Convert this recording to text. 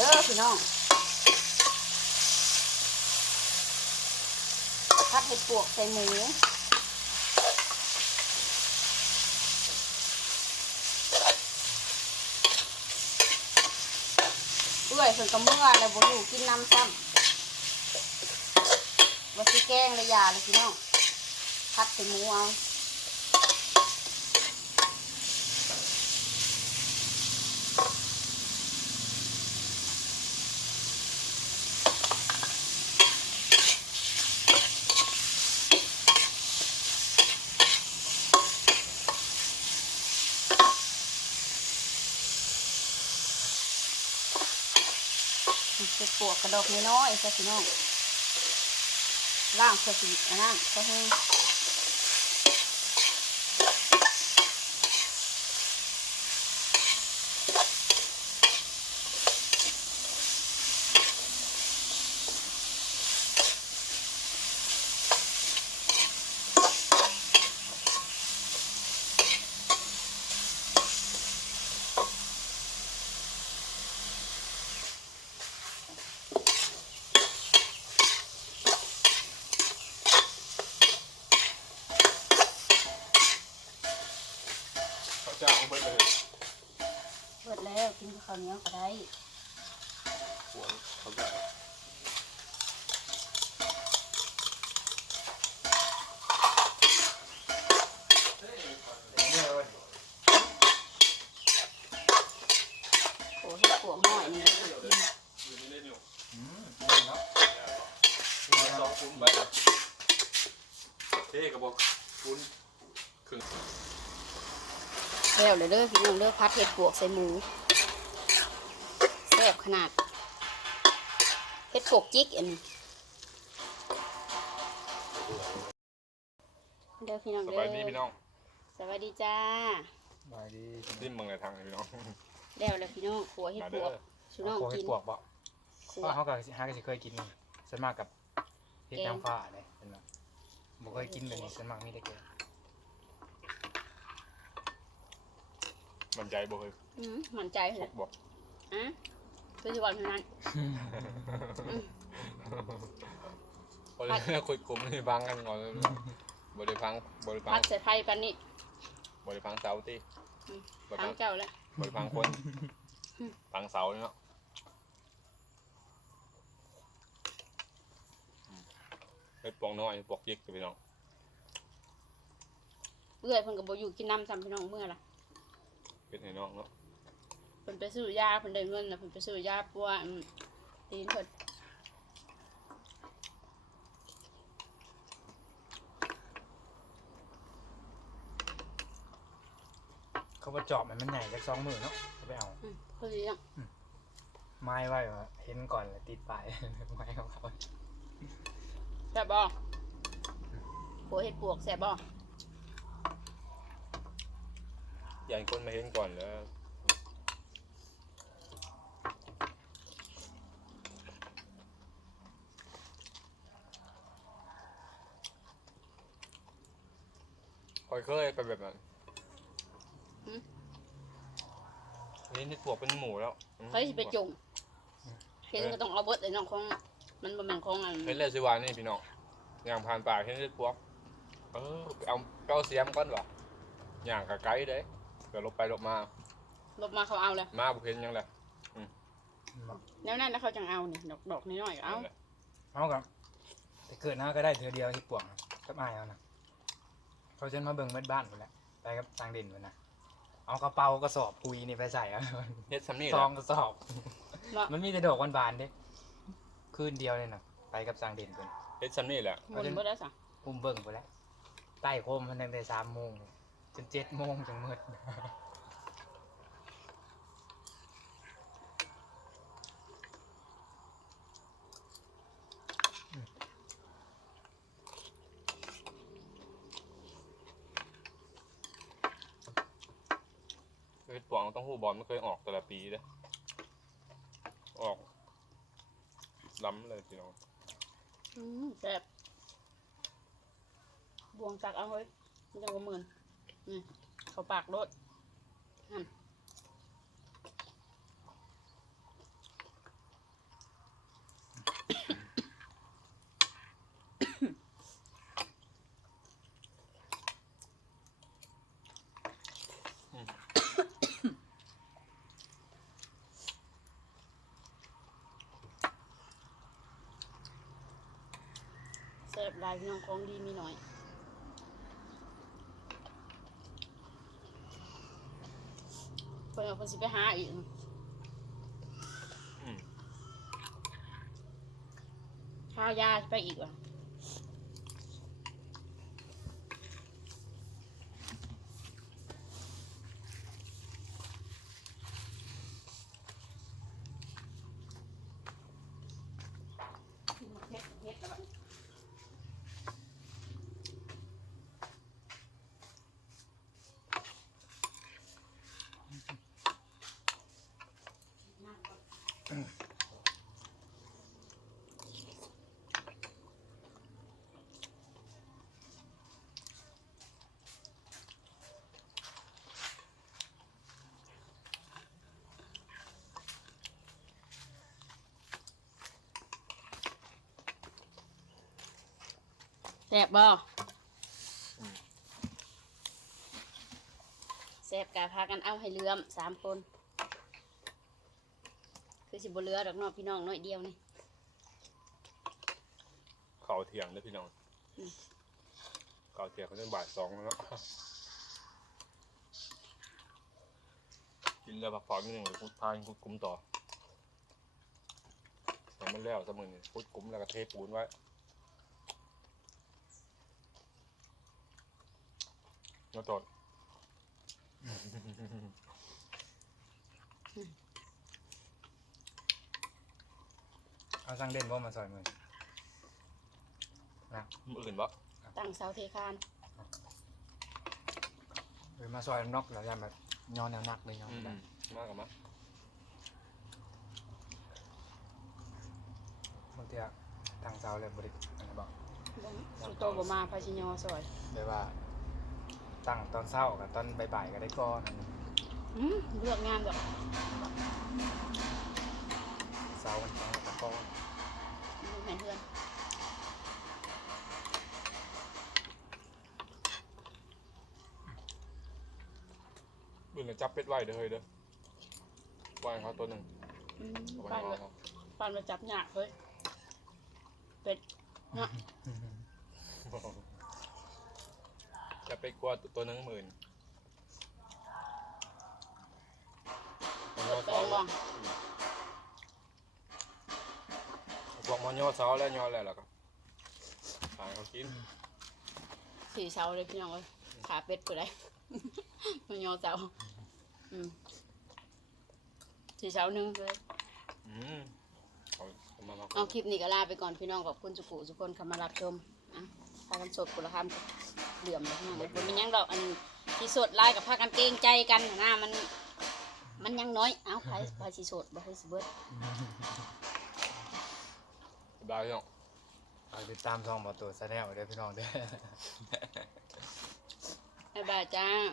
เด้อพี่น้องพัดเห็ดปวกใส่หมูเอื้อยเพิ่นก็เมื่อแล้วบ่อยู่กินน้ำซ้ำบ่สิแกงเลยยาเลยพี่น้องพัดใส่หมูเอา กกระดกน้อยๆจ้ะพี่น้องล่างเพื่อสีอันนั้นก็ให้ เจ้าเบิดเลยเปิดแล้วกินกับข้าวเหนียวก็ได้หวงเขาจ้างเนี่ยเว้โอ้เห็ดปวกน้อยนี่กินอยู่ในเล่นอยู่อืมนี่เนาะสองคุ้มไปเท่กระบอกคุ้นครึ่ง แล้วเลยเด้อพี่น้องเด้อพัดเห็ดปวกใส่หมูแซ่บขนาดเห็ดปวกจิกอันนี้เด้อพี่น้องสเด้อบายดีพี่น้องสวัสดีจ้าบายดีริมเมืองไหนทางไหนพี่น้องแล้วเลยพี่น้องขัวเห็ดมาปเด้วอกชูน้องโคเห็กิดนปวกบ่ขัวว่าเขาก็หาก็สิเคยกินนี่ส่วนมากกับเห็ดนางฟ้าเลยเป็นแบบบ่เคยกินเลยนี่ส่วนมากมีแต่แกง มันใจบ่เคยอืมหมันใจเลยบอกอะคือสิวันนั้นพอเลยคุยกลุ่มเลยฟังกันก่อนเลยบริฟังบริฟัพังดใส่ไผ่ปันนี่บริฟังเสาตีบริทาฟังงเจ้าแล้วบริฟังคนฟังเสาเนาะเป็นปองน้อยปอกยิกพี่น้องเอื้อยเพิ่นก็บ่อยู่กินน้ำซ้ำพี่น้องเมื่อล่ะ เป็นให้น้องเนาะเพิ่นไปซื้อยาเพิ่นได้เงินน่ะเพิ่นไปซื้อยาปัวอืมตีนเพิ่นเขาบ่เจาะมันมันใหญ่จักสองมือเนาะเขาไปเอา อืมเพิ่นสิยังไม้ไว้ว่าเห็นก่อนแล้วติดปลาย ไม้ของเขา แซ่บบ่ขัวเห็ดปวกแซ่บบ่ อยากให้คนมาเห็นก่อนแล้วคอยเคยไปแบบนั้นนี่นี่ตัวเป็นหมูแล้วเฮ้ยสิไปจุ่มเห็นก็ต้องเอาเบิดไอ้น้องของ มันบ่แม่นของอันเห็นเลยสิวานี่พี่น้องย่างผ่านป่าเห็นเลือดพวกเออไปเอาไปเอาเสียมก่อนวะย่างกับไกด์เด้ เดี๋ยวลบไปลบมา ลบมาเขาเอาเลยมาบุเห็นยังแหละแนวนั้นแล้วเขาจังเอานี่ดอกดอกน้อยๆก็เอานั่นแหละเอากับแต่เกิดหน้าก็ได้เธอเดียวเห็ดปวกนะกับอ้ายเอานะเขาจนมาเบิ่งเบิดบ้านหมดแล้วไปกับทางเด่นหมดนะเอากระเป๋ากระสอบปุ๋ยนี่ไปใส่เอาเฮ็ดซ้ำนี่ซแหอละงกระสอบว่ามันมีแต่ดอกบานๆเด้คืนเดียวเลยนะไปกับทางเด่นเพิ่นเฮ็ดซ้ำนี่แหละหมุนบ่ได้ซะอุ้มเบิ่งไปแล้วใต้โคมมันตั้งแต่สามโมง จนเจ็ดโมงจังมืดเฮ็ดปวงต้องหูบอลไม่เคยออกแต่ละปีเด้ออกล้ำเลยพี่น้องอืมแซ่บบวงจักเอาเฮ้ยมันจังบ่หมื่น เขาปากรสนั่นแซ่ลายเพียงของดีมีหน่อย เพิ่นเอาเพิ่นสิไปหาอีกอืมข้าวยาไปอีกว่ะเฮ็ดเฮ็ดแล้วบัดนี้ แซ่บบ่แซ่บกาพากันเอาให้เลื่อมสามคน คือสิบเรือดอกเนอกพี่น้องน้อยเดียวนี่เขาเถียงเด้อพี่น้องอืมเขาเถียงเขาจนบ่ายสองแล้วเนาะกินแล้วพักผ่อนนิดหนึ่งเดี๋ยวพุทพานพุทกุ้มต่อแต่มันแล้วสมือนี่พุทกุ้มแล้วก็เทปูนไว้แล้วตอด เอาสั่งเด่นบ่มาซอยมือนะมืออื่นปะตั้งเสาเทคานหรือมาซอยนอกแล้วยันแบบย้อนแนวหนักเลยย้อนอืมได้มากกับมะบางทีอะทางเสาเลยบริอะไรบอกสุโตบมาพาชิญอซอยเลยว่า ตั้งตอนเช้ากับตอนบ่ายๆก็ได้ก้อนอันนี้อืมเลือกงาม ดอกเสามันตั้งกับก้อนแม่นเพื่อนมือกับจับเป็ดไว้เด้อเฮ้ยเด้อไว้ให้เขาตัวหนึ่งอืมเอาไว้ปั่นให้มาเขาปั่นมาจับหยากเลยเป็ดเนาะจะไปกลัวตัวหนึงหมื่นเป็ดแปลงบ้อง พวก มันย่อเสาแล้วย่อแล้วล่ะก็ขายเขากินสี่เสาเลยพี่น้องเลยขาเป็ดไปได้ มันยอเสาอืมสี่เสาหนึ่งเลย อืมเอาเอามามาเอาคลิปนี้ก็ลาไปก่อนพี่น้องขอบคุณสุกุทุกคนเข้ามารับชมอะพากันสดกุละคำเหลื่อมเลยพี่น้องเลยบ่มีหยังดอกอันที่สดไล่กับพากันเกรงใจกันนะมัน มันยังน้อย เอ้าไผไผสิสดบ่ให้สิเบิด ได้ยังเอาติดตามซองบอตัวแสดงไว้เด้อพี่น้องเด้อบ๊ายบายจ้าบ